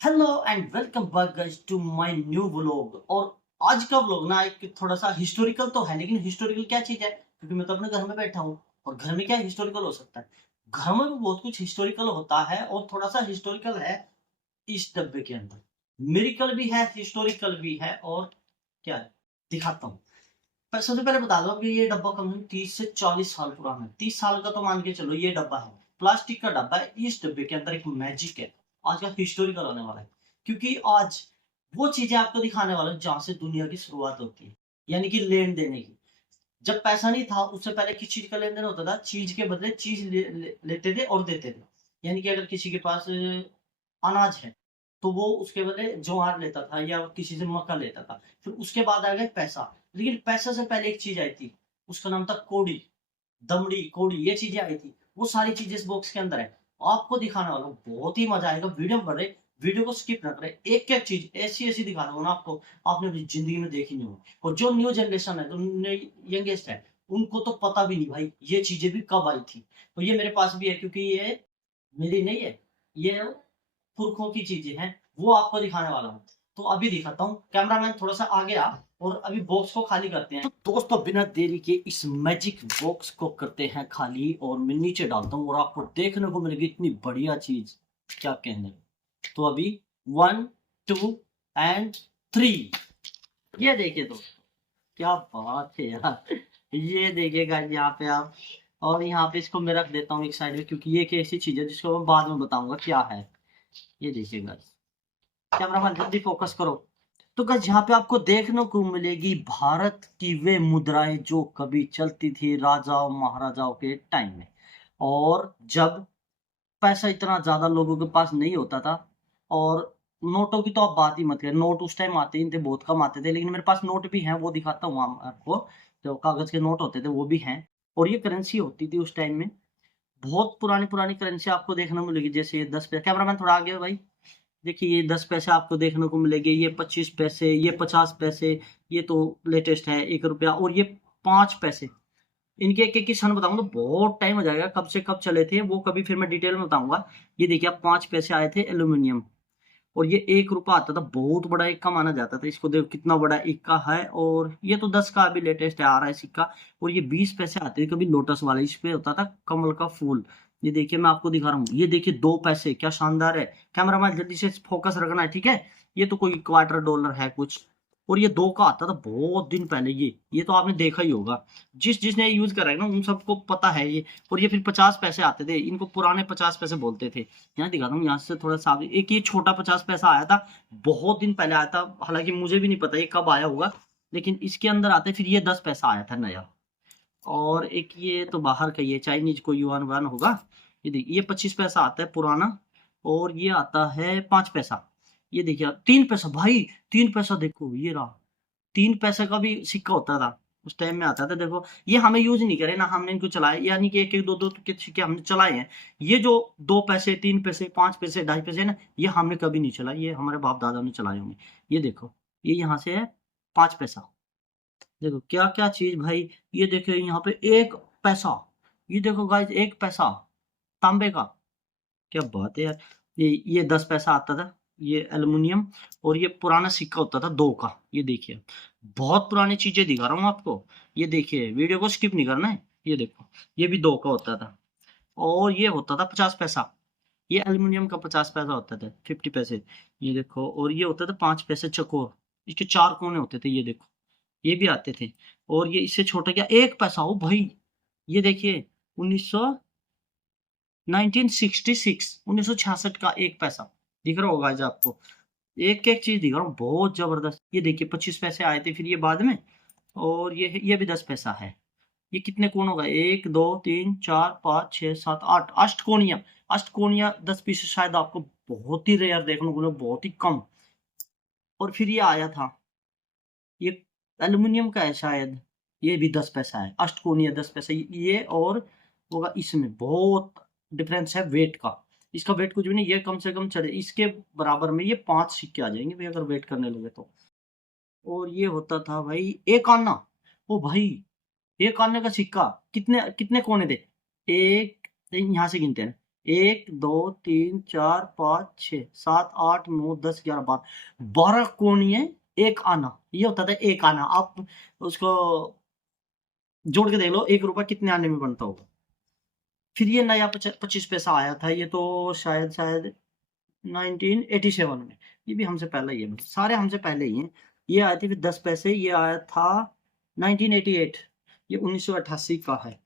Hello and welcome back guys to my new vlog. और आज का व्लॉग ना एक थोड़ा सा हिस्टोरिकल तो है, लेकिन हिस्टोरिकल क्या चीज है, क्योंकि मैं तो अपने घर में बैठा हूँ। और घर में क्या हिस्टोरिकल हो सकता है? घर में भी बहुत कुछ हिस्टोरिकल होता है, और थोड़ा सा हिस्टोरिकल है इस डब्बे के अंदर। मिरिकल भी है, हिस्टोरिकल भी है, और क्या है दिखाता हूँ। पर सबसे पहले बता दो कि ये डब्बा कम से कम 30 से 40 साल पुराना है। 30 साल का तो मान के चलो ये डब्बा है, प्लास्टिक का डब्बा है। इस डब्बे के अंदर एक मैजिक है। आज का हिस्टोरिकल होने वाला है, क्योंकि आज वो चीजें आपको दिखाने वाला हूं जहां से दुनिया की शुरुआत होती है, यानी कि लेन देने की। जब पैसा नहीं था उससे पहले किस चीज का लेन देन होता था? चीज के बदले चीज लेते थे और देते थे। यानी कि अगर किसी के पास अनाज है तो वो उसके बदले ज्वार लेता था या किसी से मक्का लेता था। फिर उसके बाद आ गया पैसा। लेकिन पैसा से पहले एक चीज आई थी, उसका नाम था कोड़ी, दमड़ी, कोड़ी, ये चीजें आई थी। वो सारी चीजें इस बॉक्स के अंदर है। आपको दिखाने वाला हूँ, बहुत ही मजा आएगा। वीडियो में बढ़े, वीडियो को स्किप ना करें। एक एक चीज ऐसी ऐसी दिखा रहा हूँ ना आपको, आपने अपनी जिंदगी में देखी नहीं होगी। और जो न्यू जनरेशन है, जो यंगेस्ट है, उनको तो पता भी नहीं भाई ये चीजें भी कब आई थी। तो ये मेरे पास भी है, क्योंकि ये मेरी नहीं है, ये पुरखों की चीजें हैं। वो आपको दिखाने वाला हूँ। तो अभी दिखाता हूँ। कैमरामैन थोड़ा सा आगे आ, और अभी बॉक्स को खाली करते हैं। तो दोस्तों बिना देरी के इस मैजिक बॉक्स को करते हैं खाली, और मैं नीचे डालता हूँ और आपको देखने को मिलेगी इतनी बढ़िया चीज, क्या कहने। तो अभी 1 2 एंड 3, ये देखिए दोस्तों, क्या बात है यार। ये देखिएगा यहाँ पे आप। और यहाँ पे इसको मैं रख देता हूँ एक साइड में, क्योंकि ये एक ऐसी चीज है जिसको मैं बाद में बताऊंगा क्या है। ये देखिएगा, कैमरामैन जल्दी फोकस करो। तो गाइस यहाँ पे आपको देखने को मिलेगी भारत की वे मुद्राएं जो कभी चलती थी राजाओं महाराजाओं के टाइम में। और जब पैसा इतना ज्यादा लोगों के पास नहीं होता था, और नोटों की तो आप बात ही मत करें। नोट उस टाइम आते ही थे, बहुत कम आते थे, लेकिन मेरे पास नोट भी हैं, वो दिखाता हूँ आपको। जो कागज के नोट होते थे वो भी हैं। और ये करेंसी होती थी उस टाइम में। बहुत पुरानी पुरानी करेंसी आपको देखने को मिलेगी, जैसे ये 10 पैसे। कैमरामैन थोड़ा आगे भाई। देखिए ये 10 पैसे आपको देखने को मिलेंगे, ये 25 पैसे, ये 50 पैसे। ये तो लेटेस्ट है, 1 रुपया। और ये 5 पैसे। इनके एक एक की सन बताऊंगा तो बहुत टाइम हो जाएगा, कब से कब चले थे वो कभी फिर मैं डिटेल में बताऊंगा। ये देखिए आप, 5 पैसे आए थे एल्यूमिनियम। और ये 1 रुपया आता था, बहुत बड़ा इक्का माना जाता था इसको। देखो कितना बड़ा इक्का है। और ये तो 10 का अभी लेटेस्ट है, आ रहा है सिक्का। और ये 20 पैसे आते थे कभी लोटस वाले, इस पे होता था कमल का फूल। ये देखिए मैं आपको दिखा रहा हूँ, ये देखिए 2 पैसे, क्या शानदार है। कैमरामैन जल्दी से फोकस रखना है, ठीक है। ये तो कोई क्वार्टर डॉलर है कुछ। और ये 2 का आता था बहुत दिन पहले। ये तो आपने देखा ही होगा, जिसने यूज करा है ना उन सबको पता है ये। और ये फिर 50 पैसे आते थे, इनको पुराने 50 पैसे बोलते थे। यहाँ दिखाता हूँ, यहाँ से थोड़ा सा एक ये छोटा 50 पैसा आया था, बहुत दिन पहले आया था। हालांकि मुझे भी नहीं पता ये कब आया होगा, लेकिन इसके अंदर आते फिर ये 10 पैसा आया था नया। और एक ये तो बाहर का, ये चाइनीज को युआन वान होगा। ये देखिए ये 25 पैसा आता है पुराना। और ये आता है 5 पैसा। ये देखिए आप, 3 पैसा भाई। 3 पैसा देखो, ये रहा। 3 पैसे का भी सिक्का होता था उस टाइम में, आता था। देखो ये हमें यूज नहीं करे ना, हमने इनको चलाया, यानी कि एक एक दो दो के सिक्के हमने चलाए हैं। ये जो 2 पैसे, 3 पैसे, 5 पैसे, 2.5 पैसे ना, ये हमने कभी नहीं चलाए, ये हमारे बाप दादा ने चलाए होंगे। ये देखो, ये यहाँ से है 5 पैसा। देखो क्या क्या चीज भाई। ये देखो यहाँ पे 1 पैसा। ये देखो गाइस, 1 पैसा तांबे का। क्या बात है यार। ये 10 पैसा आता था, ये एल्युमिनियम। और ये पुराना सिक्का होता था 2 का। ये देखिए, बहुत पुरानी चीजें दिखा रहा हूँ आपको। ये देखिए, वीडियो को स्किप नहीं करना है। ये देखो, ये भी 2 का होता था। और ये होता था 50 पैसा। ये एल्युमिनियम का 50 पैसा होता था, 50 पैसे। ये देखो, और ये होता था 5 पैसे चकोर। इसके 4 कोने होते थे, ये देखो, ये भी आते थे। और ये इससे छोटा क्या, 1 पैसा हो भाई। ये देखिए, 1900 1966, 1966 का 1 पैसा दिख रहा होगा आज आपको। एक एक चीज दिख रहा हूँ, बहुत जबरदस्त। ये देखिए 25 पैसे आए थे फिर ये बाद में। और ये भी 10 पैसा है। ये कितने कोण होगा, 1 2 3 4 5 6 7 8, अष्टकोणीय। अष्टकोणीय 10 पीस शायद आपको बहुत ही रेयर देखने को मिले, बहुत ही कम। और फिर ये आया था, ये एल्युमिनियम का है शायद। ये भी 10 पैसा है, अष्टकोणीय 10 पैसा। ये और होगा, इसमें बहुत डिफरेंस है वेट का। इसका वेट कुछ भी नहीं, ये कम से कम चले इसके बराबर में ये 5 सिक्के आ जाएंगे भाई, अगर वेट करने लगे तो। और ये होता था भाई 1 आना। ओ भाई, 1 आने का सिक्का, कितने कितने कोने थे? एक, यहाँ से गिनते हैं। 1 2 3 4 5 6 7 8 9 10 11 12 12 कोणीय एक आना, ये होता था एक आना। आप उसको जोड़ के देख लो 1 रुपया कितने आने में बनता होगा। फिर ये नया 25 पैसा आया था, ये तो शायद 1987 में, ये भी हमसे पहले ही है, मतलब सारे हमसे पहले ही हैं। ये आए थे फिर 10 पैसे, ये आया था 1988, ये 1988 का है।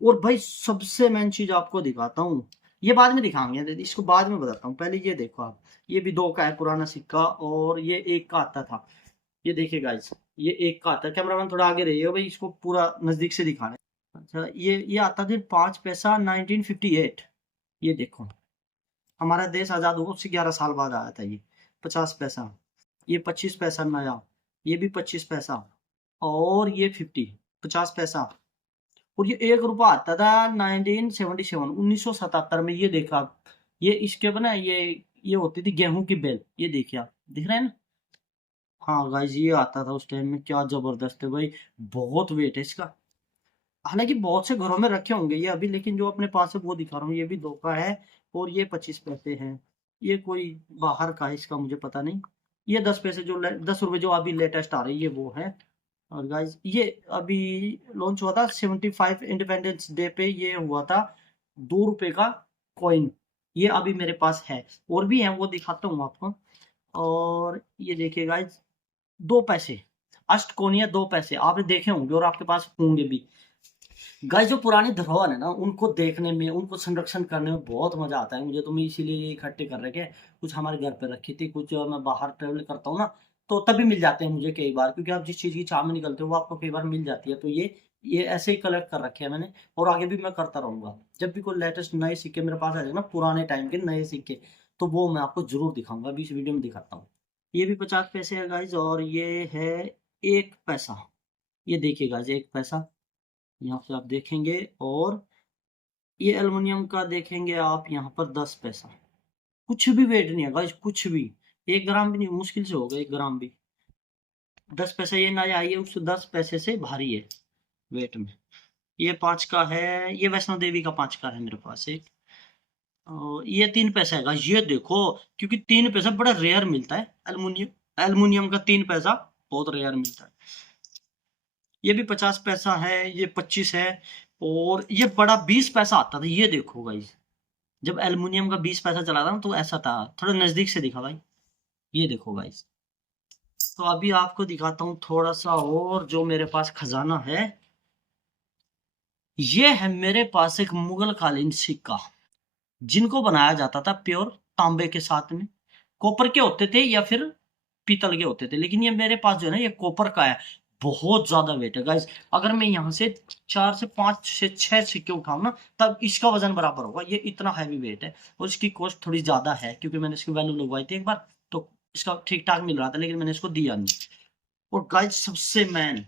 और भाई सबसे मेन चीज आपको दिखाता हूँ, ये बाद में दिखाएंगे, इसको बाद में बताता हूँ, पहले ये देखो आप, ये भी 2 का है पुराना सिक्का, और ये 1 का आता था। ये देखिए गाइस, ये 1 का आता है। कैमरामैन थोड़ा आगे रहिएगा भाई, इसको पूरा नजदीक से दिखाना है। अच्छा, ये आता था 5 पैसा 1958। ये देखो, हमारा देश आजाद हुआ उससे 11 साल बाद आया था ये 50 पैसा। ये 25 पैसा नया, ये भी 25 पैसा, और ये 50 पैसा। और ये 1 रुपया आता था 1977 1977 में। ये देखा आप, ये इसके बना ये होती थी गेहूं की बेल, ये देखिए आप, दिख रहे हैं ना। हाँ गाइस, ये आता था उस टाइम में, क्या जबरदस्त है भाई, बहुत वेट है इसका। हालांकि बहुत से घरों में रखे होंगे ये अभी, लेकिन जो अपने पास है वो दिखा रहा हूँ। ये भी 2 का है, और ये 25 पैसे हैं। ये कोई बाहर का है, इसका मुझे पता नहीं। ये 10 पैसे जो 10 रुपए जो अभी लेटेस्ट आ रही है वो है। और गाइस ये अभी लॉन्च हुआ था 75 इंडिपेंडेंस डे पे, ये हुआ था 2 रुपए का कॉइन। ये अभी मेरे पास है, और भी है, वो दिखाता हूँ आपको। और ये देखिए गाइस, 2 पैसे अष्टकोणीय 2 पैसे आपने देखे होंगे, और आपके पास होंगे भी। गाइस जो पुरानी धरोहर है ना, उनको देखने में, उनको संरक्षण करने में बहुत मजा आता है मुझे, तो मैं इसीलिए ये इकट्ठे कर रखे। कुछ हमारे घर पे रखी थी, कुछ मैं बाहर ट्रेवल करता हूँ ना, तो तभी मिल जाते हैं मुझे कई बार, क्योंकि आप जिस चीज की चाह में निकलते हो वो आपको कई बार मिल जाती है। तो ये ऐसे ही कलेक्ट कर रखे हैं मैंने, और आगे भी मैं करता रहूंगा। जब भी कोई लेटेस्ट नए सिक्के मेरे पास आ जाएगा ना, पुराने टाइम के नए सिक्के, तो वो मैं आपको जरूर दिखाऊंगा, अभी इस वीडियो में दिखाता हूँ। ये भी 50 पैसे है गाइज, और ये है 1 पैसा। ये देखिए गाइज, 1 पैसा यहाँ से आप देखेंगे, और ये एल्युमिनियम का देखेंगे आप यहाँ पर 10 पैसा। कुछ भी वेट नहीं है गाइस, कुछ भी 1 ग्राम भी नहीं, मुश्किल से होगा 1 ग्राम भी। 10 पैसा ये ना आइए, उस 10 पैसे से भारी है वेट में। ये 5 का है, ये वैष्णो देवी का 5 का है मेरे पास एक। और ये 3 पैसा है गाइस, ये देखो, क्योंकि 3 पैसा बड़ा रेयर मिलता है, एल्युमिनियम एल्युमिनियम का 3 पैसा बहुत रेयर मिलता है। ये भी 50 पैसा है, ये 25 है, और ये बड़ा 20 पैसा आता था। ये देखो गाइस, जब एल्युमिनियम का 20 पैसा चला था ना, तो ऐसा था, थोड़ा नजदीक से दिखा भाई। ये देखो गाइस, तो अभी आपको दिखाता हूँ थोड़ा सा और, जो मेरे पास खजाना है। ये है मेरे पास एक मुगल कालीन सिक्का, जिनको बनाया जाता था प्योर तांबे के साथ में। कॉपर के होते थे या फिर पीतल के होते थे, लेकिन ये मेरे पास जो है ना, ये कॉपर का है। बहुत ज्यादा वेट है गाइस, अगर मैं यहाँ से 4 से 5 से 6 सिक्के उठाऊं ना, तब इसका वजन बराबर होगा। ये इतना हैवी वेट है, और इसकी कॉस्ट थोड़ी ज्यादा है, क्योंकि मैंने इसकी वैल्यू लगवाई थी एक बार, तो इसका ठीक ठाक मिल रहा था, लेकिन मैंने इसको दिया नहीं। और गाइस सबसे मैन,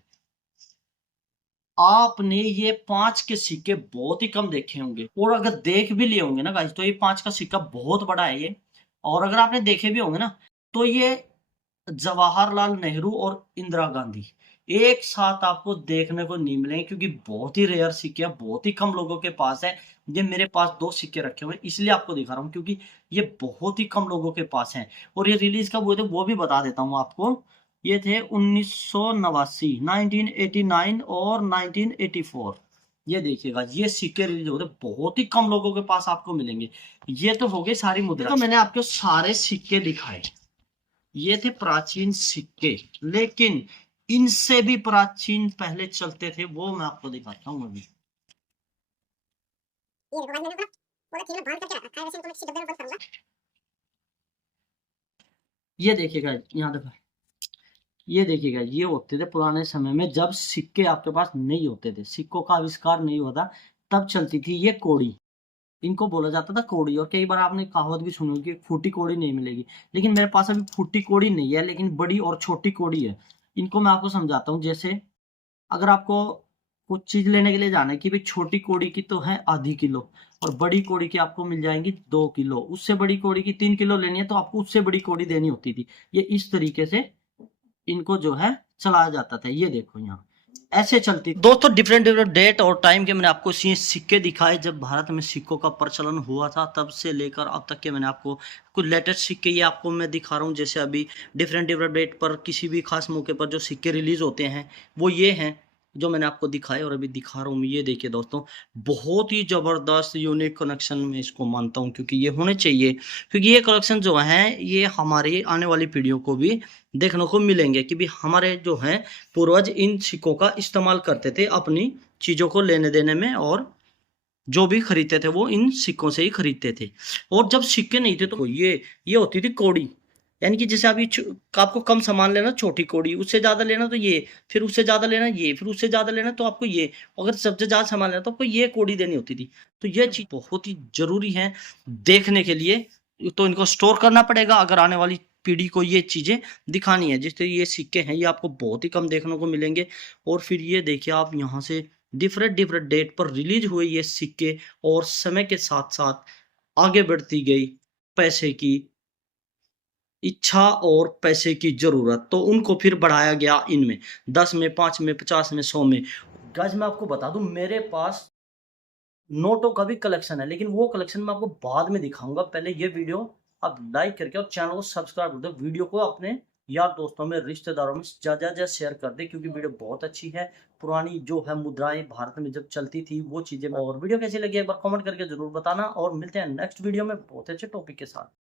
आपने ये 5 के सिक्के बहुत ही कम देखे होंगे, और अगर देख भी लिए होंगे ना गाइस, तो ये 5 का सिक्का बहुत बड़ा है ये। और अगर आपने देखे भी होंगे ना, तो ये जवाहरलाल नेहरू और इंदिरा गांधी एक साथ आपको देखने को नहीं मिलेंगे, क्योंकि बहुत ही रेयर सिक्के, बहुत ही कम लोगों के पास है। ये मेरे पास 2 सिक्के रखे हुए हैं, इसलिए आपको दिखा रहा हूँ, क्योंकि ये बहुत ही कम लोगों के पास है। और ये रिलीज कब हुए थे वो भी बता देता हूँ आपको। ये थे 1989, 1989 और 1984। ये देखिएगा, ये सिक्के रिलीज होते, बहुत ही कम लोगों के पास आपको मिलेंगे। ये तो हो गए सारी मुद्रा, तो मैंने आपको सारे सिक्के दिखाए, ये थे प्राचीन सिक्के। लेकिन इनसे भी प्राचीन पहले चलते थे, वो मैं आपको दिखाता हूँ अभी। ये देखिएगा, यहाँ देखो, ये देखिएगा, ये होते थे पुराने समय में, जब सिक्के आपके पास नहीं होते थे, सिक्कों का आविष्कार नहीं हुआ था, तब चलती थी ये कौड़ी। इनको बोला जाता था कौड़ी। और कई बार आपने कहावत भी सुनी होगी, फूटी कौड़ी नहीं मिलेगी। लेकिन मेरे पास अभी फूटी कौड़ी नहीं है, लेकिन बड़ी और छोटी कौड़ी है। इनको मैं आपको समझाता हूँ। जैसे अगर आपको कुछ चीज लेने के लिए जाना है, कि भाई छोटी कौड़ी की तो है आधी किलो, और बड़ी कौड़ी की आपको मिल जाएंगी 2 किलो, उससे बड़ी कौड़ी की 3 किलो लेनी है, तो आपको उससे बड़ी कौड़ी देनी होती थी। ये इस तरीके से इनको जो है चलाया जाता था। ये देखो यहाँ, ऐसे चलती दोस्तों। डिफरेंट डिफरेंट डेट और टाइम के मैंने आपको ये सिक्के दिखाए। जब भारत में सिक्कों का प्रचलन हुआ था तब से लेकर अब तक के मैंने आपको कुछ लेटेस्ट सिक्के ये आपको मैं दिखा रहा हूँ। जैसे अभी डिफरेंट डिफरेंट डेट पर किसी भी खास मौके पर जो सिक्के रिलीज होते हैं वो ये हैं जो मैंने आपको दिखाए और अभी दिखा रहा हूँ। ये देखिए दोस्तों, बहुत ही ज़बरदस्त यूनिक कलेक्शन में इसको मानता हूँ, क्योंकि ये होने चाहिए। क्योंकि ये कलेक्शन जो है ये हमारी आने वाली पीढ़ियों को भी देखने को मिलेंगे कि भी हमारे जो हैं पूर्वज इन सिक्कों का इस्तेमाल करते थे अपनी चीज़ों को लेने देने में, और जो भी खरीदते थे वो इन सिक्कों से ही खरीदते थे। और जब सिक्के नहीं थे तो ये होती थी कौड़ी। यानी कि जैसे अभी आपको कम सामान लेना छोटी कौड़ी, उससे ज्यादा लेना तो ये, फिर उससे ज्यादा लेना ये, फिर उससे ज्यादा लेना तो आपको ये, अगर सबसे ज्यादा सामान लेना तो आपको ये कौड़ी देनी होती थी। तो ये चीज बहुत ही जरूरी है देखने के लिए। तो इनको स्टोर करना पड़ेगा अगर आने वाली पीढ़ी को ये चीजें दिखानी है। जिससे ये सिक्के हैं ये आपको बहुत ही कम देखने को मिलेंगे। और फिर ये देखिए आप यहाँ से डिफरेंट डिफरेंट डेट पर रिलीज हुए ये सिक्के, और समय के साथ साथ आगे बढ़ती गई पैसे की इच्छा और पैसे की जरूरत, तो उनको फिर बढ़ाया गया इनमें 10 में, 5 में, 50 में, 100 में। गाइस मैं आपको बता दूं मेरे पास नोटों का भी कलेक्शन है, लेकिन वो कलेक्शन मैं आपको बाद में दिखाऊंगा। पहले ये वीडियो आप लाइक करके और चैनल को सब्सक्राइब कर दो। वीडियो को अपने यार दोस्तों में, रिश्तेदारों में ज्यादा शेयर कर दे, क्योंकि वीडियो बहुत अच्छी है। पुरानी जो है मुद्राएं भारत में जब चलती थी वो चीजें। और वीडियो कैसी लगी एक बार कमेंट करके जरूर बताना, और मिलते हैं नेक्स्ट वीडियो में बहुत अच्छे टॉपिक के साथ।